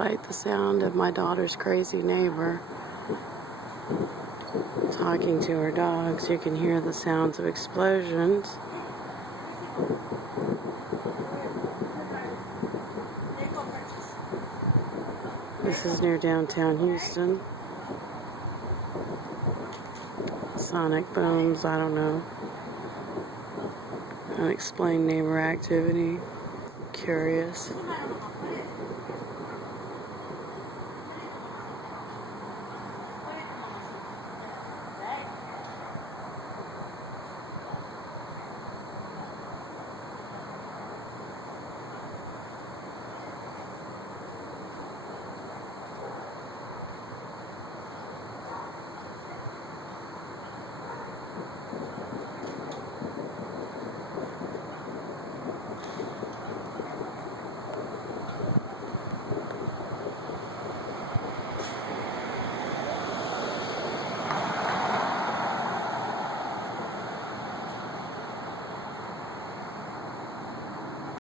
Despite the sound of my daughter's crazy neighbor talking to her dogs, you can hear the sounds of explosions. This is near downtown Houston. Sonic booms, I don't know. Unexplained neighbor activity. Curious.